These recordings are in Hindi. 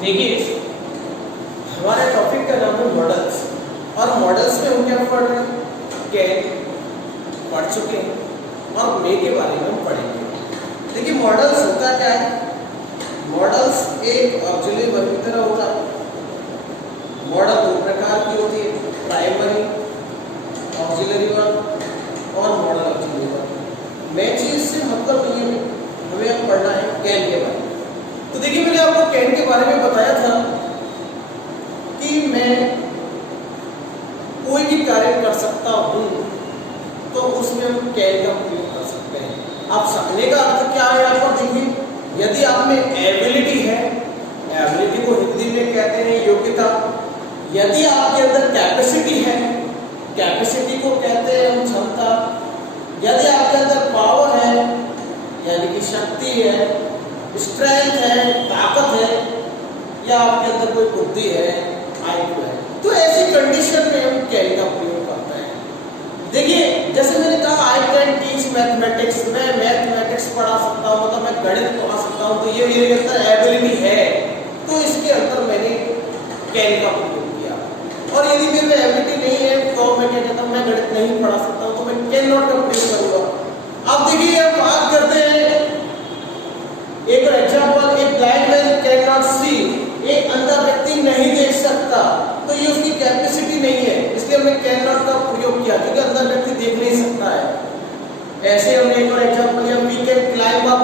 देखिए हमारे टॉपिक का नाम है मॉडल्स, और मॉडल्स में हम क्या पढ़ रहे हैं, कैन पढ़ चुके हैं और मे के बारे में हम पढ़ेंगे। देखिए मॉडल्स होता क्या है, मॉडल्स एक ऑक्सिलरी वर्ब की तरह होता है। मॉडल दो प्रकार की होती है, प्राइमरी ऑक्सिलरी वर्ब और मॉडल ऑक्सिलरी वर्ब। मैं चीज से मतलब ये हमें अब पढ़ना है कैन के बारे में। तो देखिए मैंने आपको कैन के बारे में बताया था कि मैं कोई भी कार्य कर सकता हूं तो उसमें हम कैन का उपयोग कर सकते हैं। आप सकने का अर्थ क्या है यहाँ पर देखिए, यदि आप में एबिलिटी है, एबिलिटी को हिंदी में कहते हैं योग्यता। यदि आपके अंदर कैपेसिटी है, कैपेसिटी को कहते हैं हम क्षमता। यदि आपके अंदर पावर है यानी कि शक्ति है, स्ट्रेंथ है, ताकत है, या आपके अंदर कोई बुद्धि है, आईक्यू है, तो ऐसी कंडीशन में हम कैन का प्रयोग करते हैं। देखिए जैसे मैंने कहा आई कैन टीच मैथमेटिक्स, मैं मैथमेटिक्स पढ़ा सकता हूँ, मतलब मैं गणित पढ़ा सकता हूँ, तो ये मेरे अंदर एबिलिटी है, तो इसके अंदर मैंने कैन का प्रयोग किया। और यदि मेरे में एबिलिटी नहीं है तो मैं क्या कहता हूँ, मैं गणित नहीं पढ़ा सकता हूँ, तो मैं कैन नॉट का प्रयोग करूँगा। अब देखिए हम बात करते हैं एक और एग्जांपल, एक ब्लाइंड मैन कैन नॉट सी, एक अंधा व्यक्ति नहीं देख सकता, तो ये उसकी कैपेसिटी नहीं है, इसलिए हमने कैन नॉट का प्रयोग किया क्योंकि अंधा व्यक्ति देख नहीं सकता है। ऐसे हमने एक और एग्जांपल लिया, वी कैन क्लाइंब अप,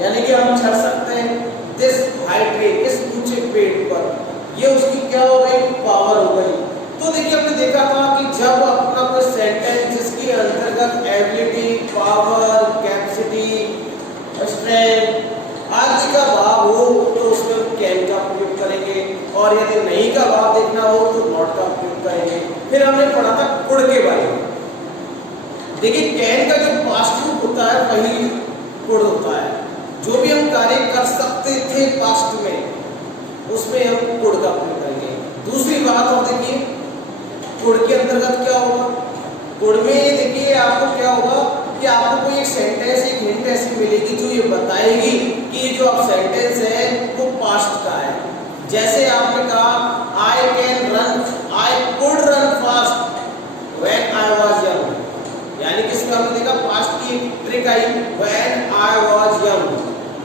यानी कि हम चढ़ सकते हैं दिस हाई ट्री, इस ऊंचे पेड़ पर, ये उसकी क्या हो गई, पावर हो गई। तो देखिए हमने देखा था कि जब अपना कोई सेंटेंस जिसके अंतर्गत एबिलिटी, पावर, कैपेसिटी, स्ट्रेंथ आदि का भाव हो तो उसमें हम कैन का प्रयोग करेंगे, और यदि नहीं का भाव देखना हो तो नॉट का प्रयोग करेंगे। फिर हमने पढ़ा था कुड के बारे में। देखिए कैन का जो पास्ट रूप होता है वही कुड होता है। जो भी हम कार्य कर सकते थे पास्ट में उसमें हम कुड का प्रयोग करेंगे। दूसरी बात और देखिए कुड के अंतर्गत क्या होगा, कुड में देखिए आपको क्या होगा कि आपको कोई एक सेंटेंस, एक हिंट ऐसी मिलेगी जो ये बताएगी कि जो आप सेंटेंस है वो पास्ट का है। जैसे आपने कहा I can run, I could run fast when I was young, यानी कि इसमें हमने देखा पास्ट की trick I, when I was young.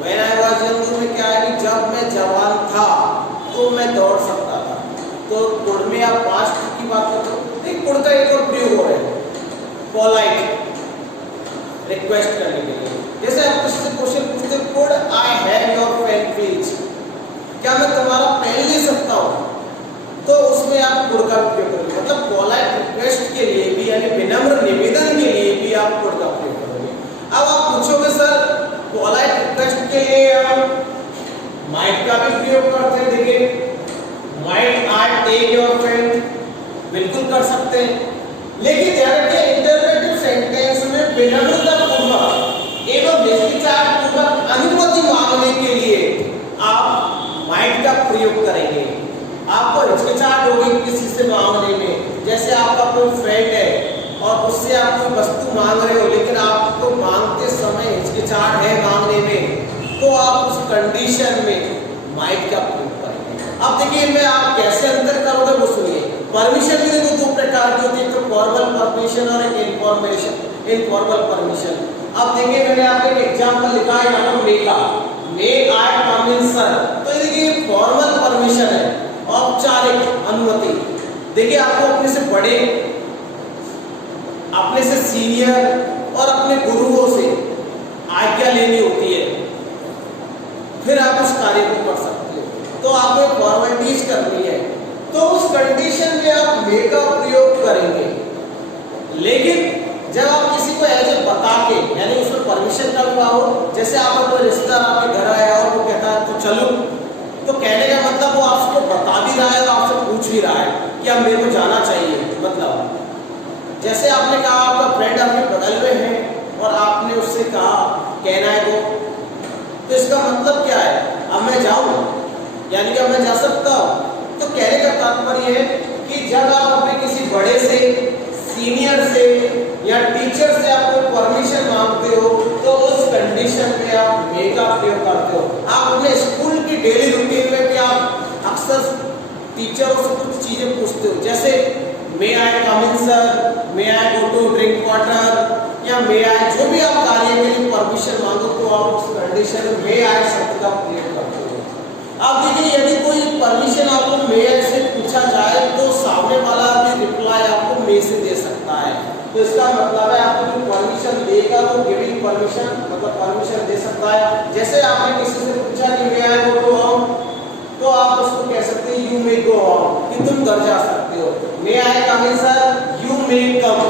When I was young में क्या है कि जब मैं जवान था तो मैं दौड़ सकता था, तो कुड में आप पास्ट की बात करते हो। एक कुड का एक और प्रयोग हो रहा है, पोलाइट, रिक्वेस्ट करने के लिए। जैसे आप किसी से क्वेश्चन पूछते, could I have your pen please, क्या मैं तुम्हारा पेन ले सकता हूँ, तो उसमें आप कुड का प्रयोग करोगे। मतलब पोलाइट रिक्वेस्ट के लिए भी, यानी विनम्र निवेदन के लिए भी आप कुड का प्रयोग करोगे। अब आप पूछोगे सर पोलाइट रिक्वेस्ट के लिए हम माइट का भी प्रयोग करते हैं। देखिए might I take your pen, बिल्कुल कर सकते हैं, लेकिन ध्यान रखिए इंटरप्रेटिव सेंटेंस में विनम्रता पूर्वक एवं हिचकिचाहट पूर्वक अनुमति मांगने के लिए आप माइट का प्रयोग करेंगे। आपको हिचकिचाहट होगी किसी से मांगने में, जैसे आपका कोई फ्रेंड है और उससे आप कोई वस्तु मांग रहे हो, लेकिन आपको मांगते समय हिचकिचाहट है मांगने में, तो आप उस कंडीशन में माइट का प्रयोग करेंगे। अब देखिए मैं आप कैसे अंतर करोगे वो सुनिए। परमिशन भी देखो दो प्रकार की होती है, एक तो फॉर्मल परमिशन और एक इनफॉर्मल परमिशन। अब देखिए मैंने आपको एक एग्जांपल लिखा है यहाँ पर मे का, मे आई कम इन सर, तो ये देखिए फॉर्मल परमिशन है, औपचारिक अनुमति। देखिए आपको अपने से बड़े, अपने से सीनियर और अपने गुरुओं से आज्ञा लेनी होती है, फिर आप उस कार्य को कर सकते हो, तो आपको एक फॉर्मेलिटीज करनी है, तो उस कंडीशन में आप मे का प्रयोग करेंगे। लेकिन जब आप किसी को ऐसे बता के, यानी उसमें परमिशन का हुआ हो, जैसे आपका कोई रिश्तेदार आपके घर आया और वो कहता है तो चलो, तो कहने का मतलब वो आपको बता भी रहा है और आपसे पूछ भी रहा है कि अब मेरे को जाना चाहिए। मतलब जैसे आपने कहा आपका फ्रेंड आपके बगल में है और आपने उससे कहा कहना है तो इसका मतलब क्या है, अब मैं जाऊं, यानी कि अब मैं जा सकता हूं। तो कहने का तात्पर्य है कि जब आप अपने किसी बड़े से, सीनियर से या टीचर से आप कोई परमिशन मांगते हो तो उस कंडीशन में आप मे का प्रयोग करते हो। आप अपने स्कूल की डेली रूटीन में क्या अक्सर टीचरों से कुछ चीजें पूछते हो, जैसे may I come in sir, may I go to drink water, या मे आई, जो भी आप कार्य के लिए परमिशन मांगो तो आप उस कंडीशन में मे आई शब्द का प्रयोग करते हो। अब देखिए यदि कोई परमिशन आपको मे आई से पूछा जाए तो सामने वाला भी रिप्लाई आपको मे से दे सकता है, तो इसका मतलब है आपको जो परमिशन देगा वो गिविंग परमिशन मतलब परमिशन दे सकता है। जैसे आपने किसी से पूछा कि मे आई गो टू होम, तो आप उसको कह सकते हैं यू मे गो होम, कि तुम घर जा सकते हो। मे I come in sir, you may कम।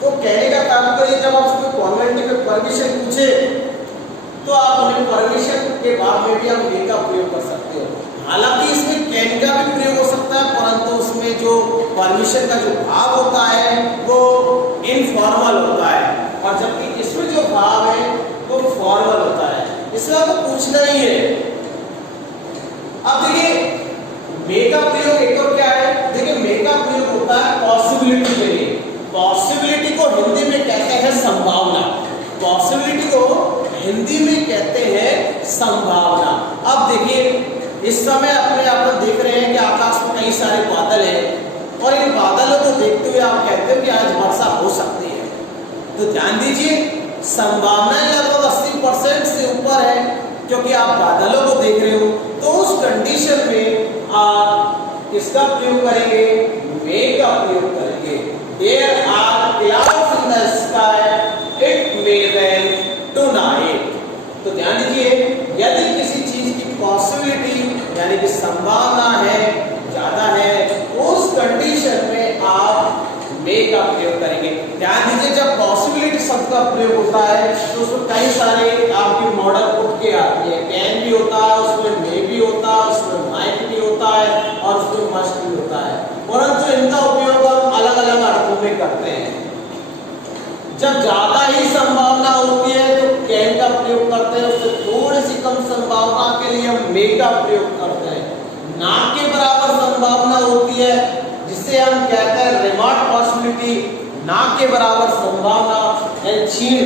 तो कहने का तात्पर्य जब आप उसको कॉन्वेंट में परमिशन पूछे तो आप उन्हें परमिशन के बाद में भी आप मे का प्रयोग कर सकते हो। हालांकि इसमें कैन का भी प्रयोग हो सकता है, परंतु उसमें जो परमिशन का जो भाव होता है वो इनफॉर्मल होता है, और जबकि इसमें जो भाव है वो फॉर्मल होता है, इसमें आपको पूछना ही है। अब देखिए मे का प्रयोग एक और क्या है, देखिए मे का प्रयोग होता है पॉसिबिलिटी के लिए। पॉसिबिलिटी को हिंदी में कहते हैं संभावना, पॉसिबिलिटी को हिंदी में कहते हैं संभावना। अब देखिए इस समय अपने आप देख रहे हैं कि आकाश में कई सारे बादल हैं और इन बादलों को देखते हुए आप कहते हो कि आज वर्षा हो सकती है, तो ध्यान दीजिए संभावना लगभग 80% से ऊपर है, क्योंकि आप बादलों को देख रहे हो। तो उस कंडीशन में आप किसका प्रयोग करेंगे, मे का प्रयोग करेंगे। There are clouds in the sky, it may rain tonight। तो ध्यान दीजिए यदि किसी चीज की पॉसिबिलिटी यानी कि संभावना है ज्यादा है, उस कंडीशन में आप मे का प्रयोग करेंगे। ध्यान दीजिए जब पॉसिबिलिटी शब्द का प्रयोग होता है तो उसमें कई सारे आपके मॉडल उठ के आती है, कैन भी होता है, उसमें मे भी होता है, उसमें माइट भी होता है और उसमें मस्ट भी होता है, परंतु इनका उपयोग हम अलग अलग अर्थों में करते हैं। जब ज्यादा ही संभावना होती है तो कैन का प्रयोग करते हैं, उससे थोड़ी सी कम संभावना के लिए हम मे का प्रयोग करते हैं। ना के बराबर संभावना होती है जिसे हम कहते हैं रिमोट पॉसिबिलिटी, ना के बराबर संभावना यानी क्षीण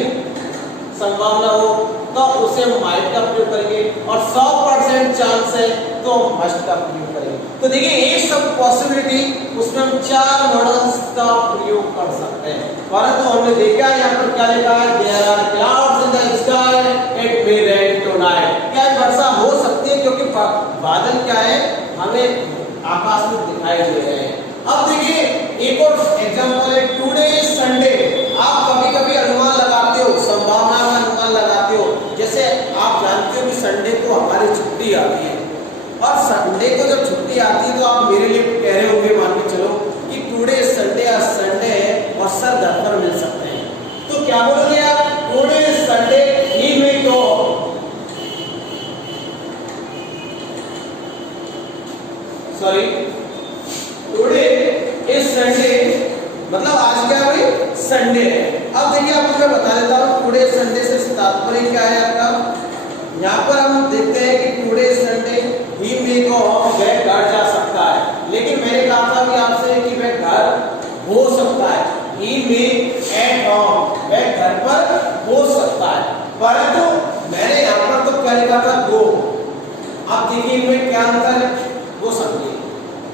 संभावना हो तो उसे हम माइट का प्रयोग करेंगे, और 100% चांस है तो हम मस्ट का प्रयोग करेंगे। तो देखिए एक सब पॉसिबिलिटी उसमें हम 4 मॉडल्स का प्रयोग कर सकते हैं, परंतु हमने देखा यहाँ पर क्या लिखा है, there are clouds in the sky, it may rain tonight. क्या वर्षा हो सकती है क्योंकि बादल क्या है हमें आकाश में दिखाई दे रहे हैं। अब देखिए एक और एग्जांपल है, टुडे इज संडे। आप कभी कभी अनुमान लगाते हो, संभावना का अनुमान लगाते हो, जैसे आप जानते हो कि संडे को हमारी छुट्टी आती है, और संडे को जब छुट्टी आती है तो आप मेरे लिए कह रहे होंगे मान के चलो कि टुडे संडे, आज संडे है और सर घर पर मिल सकते हैं, तो क्या बोलोगे आप, टुडे संडे ही में गो। सॉरी, टुडे इज संडे मतलब आज क्या भाई संडे है। अब देखिए आपको मैं बता देता हूँ टुडे संडे से तात्पर्य क्या है आपका। यहाँ पर हम देखते हैं कि टुडे संडे ही मे गो होम, वह घर जा सकता है, लेकिन मैंने कहा था कि आपसे कि वह घर हो सकता है, ही मे एट होम, वह घर पर हो सकता है, परंतु मैंने यहाँ पर तो क्या लिखा था गो। अब देखिए इनमें क्या अंतर है वो समझिए।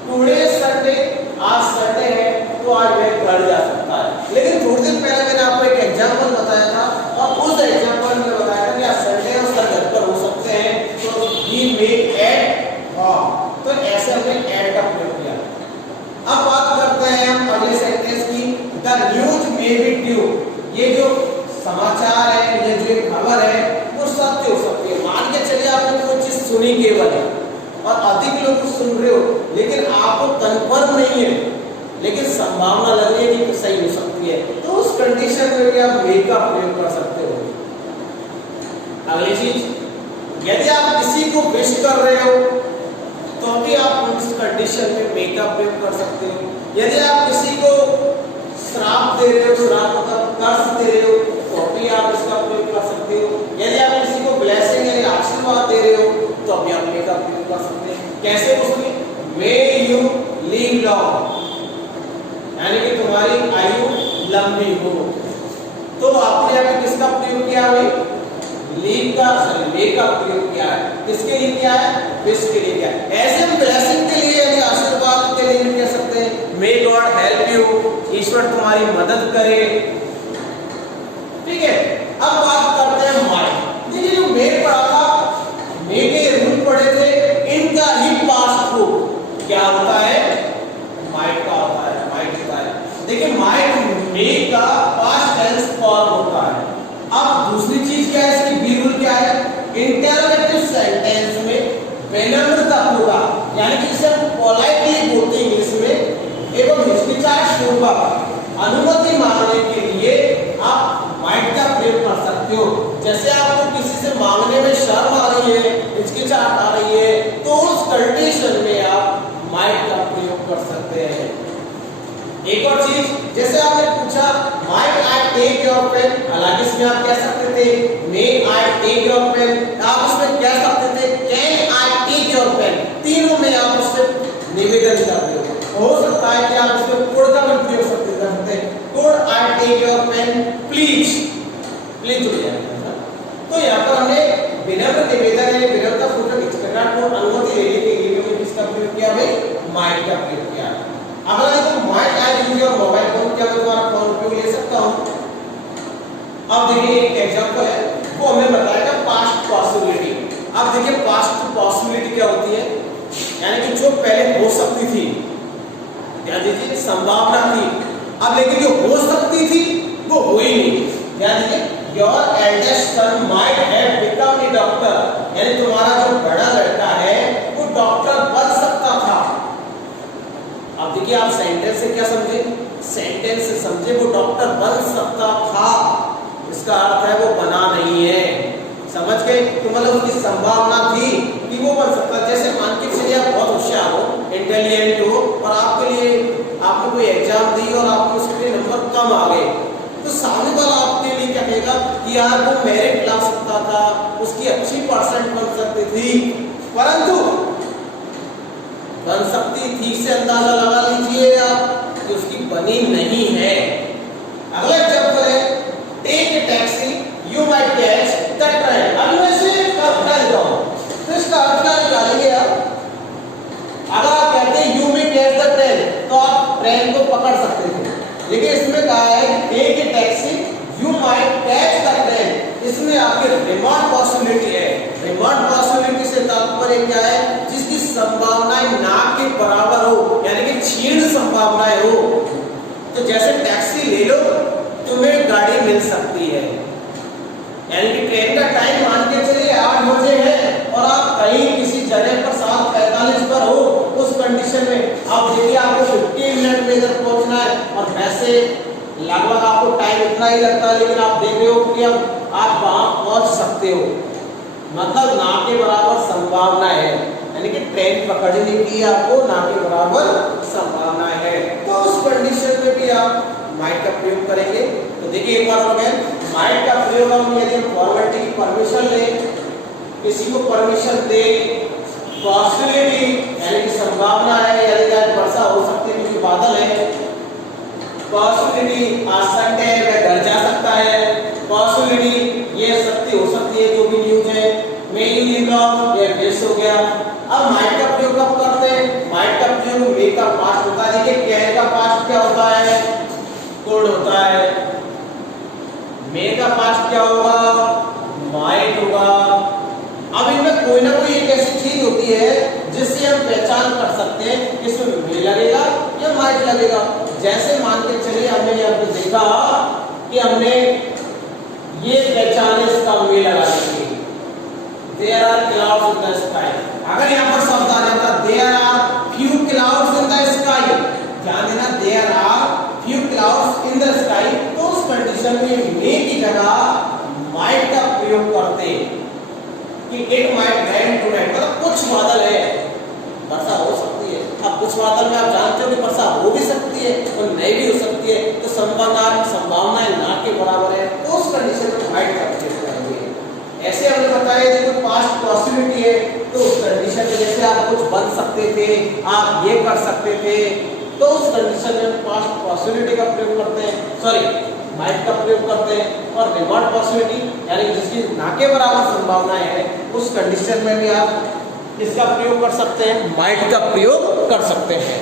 टुडे संडे आज संडे है तो आज वह घर जा सकता है, लेकिन थोड़ी देर पहले मैंने आपको एक एग्जांपल बताया था और उस एग्जांपल में बताया था कि आज संडे और सर घर पर हो सकते हैं, तो ही मे एट होम, तो ऐसे हमने एट का प्रयोग किया। अब बात करते हैं हम अगले सेंटेंस की, the news may be true. ये जो समाचार है, ये जो खबर है वो सत्य हो सकती है। मान के चलिए आपने कोई चीज सुनी केवल और अधिक लोग सुन रहे हो, लेकिन आपको कंफर्म नहीं है, लेकिन संभावना लग रही है कि सही हो सकती है, तो उस कंडीशन में भी आप मे का प्रयोग कर सकते हो। अगली चीज, यदि आप किसी को विश कर रहे हो तो भी आप उस कंडीशन में मे का प्रयोग कर सकते हो। यदि आप किसी को श्राप दे रहे हो, श्राप मतलब कर्ज दे रहे हो, तो भी आप इसका प्रयोग कर सकते हो। यदि आप किसी को ब्लेसिंग यानी आशीर्वाद दे रहे हो तो भी आप मे का प्रयोग कर सकते हैं। कैसे उसमें, मे यू लिव लॉन्ग, यानी कि तुम्हारी आयु लंबी हो, तो आपने यहाँ पे किसका प्रयोग किया भाई, लीव का, सॉरी मे का प्रयोग किया है। किसके लिए किया है? विश के लिए किया है। ऐसे हम ब्लेसिंग के लिए यानी आशीर्वाद के लिए भी कह सकते हैं मे गॉड हेल्प यू, ईश्वर तुम्हारी मदद करे। ठीक है, अब बात करते हैं माइट। देखिए जो मे पढ़ा था, मे के रूल पढ़े थे, इनका ही पास्ट रूप क्या होता है? माइट का होता है, माइट होता है। देखिए माइट मे का पास्ट टेंस फॉर्म होता है। अब दूसरी चीज क्या है इसकी? बी रूल क्या है? इंटरोगेटिव सेंटेंस में विनम्रता पूर्वक, यानी कि जिसे हम पोलाइटली बोलते हैं इंग्लिश में, एवं हिचकिचाहट पूर्वक अनुमति मांगने के लिए आप माइट का प्रयोग कर सकते हो। जैसे आपको किसी से मांगने में शर्म आ रही है, हिचकिचाहट आ रही है, तो उस कंडीशन में आप माइट का प्रयोग कर सकते हैं। एक और चीज, जैसे आपने पूछा might I take your pen, हालांकि इसमें आप कह सकते थे may I take your pen, आप उसमें कह सकते थे can I take your pen. तीनों में आप उससे निवेदन करते हो सकता है कि आप उसमें कोड का भी प्रयोग कर सकते हैं। Could I take your pen please, please जुड़ जाएगा। तो यहाँ पर हमने विनम्र निवेदन है, विनम्रता पूर्वक हिचकिचाहट को अनुमति लेने के लिए हमने किसका प्रयोग किया भाई? माइट का प्रयोग किया। अगला देखो might I use your mobile phone, क्या मैं तुम्हारा फोन उपयोग ले सकता हूँ? अब देखिए एक एग्जांपल है, वो हमें बताएगा पास्ट पॉसिबिलिटी। अब देखिए पास्ट पॉसिबिलिटी क्या होती है, यानी कि जो पहले हो सकती थी, ध्यान दीजिए संभावना थी, अब लेकिन जो हो सकती थी वो हुई नहीं। ध्यान दीजिए your eldest son might have become a doctor, यानी तुम्हारा जो बड़ा लड़का है वो डॉक्टर बन सकता था। अब देखिए आप सेंटेंस से क्या समझे? सेंटेंस से समझे वो डॉक्टर बन सकता था, इसका अर्थ है वो बना नहीं है। समझ गए? तो मतलब उसकी संभावना थी कि वो बन सकता। जैसे मान के चलिए आप बहुत होशियार हो, इंटेलिजेंट हो, और आपके लिए आपने कोई एग्जाम दी और आपके उसके नंबर कम आ गए, तो सामने वाला आपके लिए क्या कहेगा कि यार वो मेरिट ला सकता था, उसकी अच्छी परसेंट बन सकती थी, परंतु बन सकती थी से अंदाजा लगा लीजिए आप कि उसकी बनी नहीं है। अगला एग्जांपल है take a taxi you might catch the train. अब मैं इसे ट्रेन जाऊं तो इसका अर्थ क्या निकालेंगे आप? अगर आप कहते हैं you may catch the train तो आप ट्रेन को पकड़ सकते थे, लेकिन इसमें कहा है take a taxi you might catch the train, इसमें आपकी रिमोट पॉसिबिलिटी है। रिमोट पॉसिबिलिटी से तात्पर्य क्या है? जिसकी संभावनाएं ना के बराबर हो, यानी कि क्षीण संभावनाएं हो। तो जैसे टैक्सी ले लो, तुम्हें गाड़ी मिल सकती है, यानी कि ट्रेन का टाइम मान के चलिए 8 बजे है और आप कहीं किसी जगह पर 7:45 पर हो, उस कंडीशन में आप देखिए आपको 15 मिनट में इधर पहुंचना है और वैसे लगभग आपको टाइम इतना ही लगता है, लेकिन आप देख रहे हो कि अब आप वहां पहुंच सकते हो, मतलब ना के बराबर संभावना है, यानी कि ट्रेन पकड़ने की आपको ना के बराबर संभावना है। तो उस कंडीशन में भी आप माइट का प्रयोग करेंगे। तो देखिए एक बार हो गया माइट का प्रयोग हम यदि फॉर्मेलिटी की परमिशन लें, किसी को परमिशन दे, पॉसिबिलिटी यानी कि संभावना है, यानी कि आज वर्षा हो सकती है क्योंकि बादल है, पॉसिबिलिटी आज संडे है वह घर जा सकता है, पॉसिबिलिटी ये सत्य हो सकती है जो भी न्यूज है, मे यू लिव लॉन्ग ये बेस हो गया। अब माइट का प्रयोग कब करते हैं? माइट का प्रयोग मे का पास्ट होता है। देखिए कैन का पास्ट क्या होता है? कुड होता है। मे का पास्ट क्या होगा? माइट होगा। अब इनमें कोई ना कोई एक ऐसी चीज होती है जिससे हम पहचान कर सकते हैं कि इसमें मे लगेगा या माइट लगेगा। जैसे मान के चलिए हमने यहाँ पे देखा कि हमने ये पहचाने इसका मे लगा देंगे, There are clouds in the sky। अगर यहाँ पर शब्द आ जाता There are few clouds in the sky, ध्यान देना There are few clouds in the sky, तो उस कंडीशन में मे की जगह might का प्रयोग करते कि it might rain tonight, मतलब कुछ बादल है, वर्षा हो सकती है। अब कुछ बादल में आप जानते हो कि वर्षा हो भी सकती है और नहीं भी हो सकती है, तो संभावनाएं ना के बराबर है, तो उस कंडीशन में might का प्रयोग करेंगे। ऐसे हमने बताया देखो पास्ट पॉसिबिलिटी है, तो उस कंडीशन में जैसे आप कुछ बन सकते थे, आप ये कर सकते थे, तो उस कंडीशन में पास्ट पॉसिबिलिटी का प्रयोग करते हैं। सॉरी माइट का प्रयोग करते हैं, और रिमोट पॉसिबिलिटी यानी जिसकी ना के बराबर संभावनाएं है उस कंडीशन में भी आप इसका प्रयोग कर सकते हैं, माइट का प्रयोग कर सकते हैं।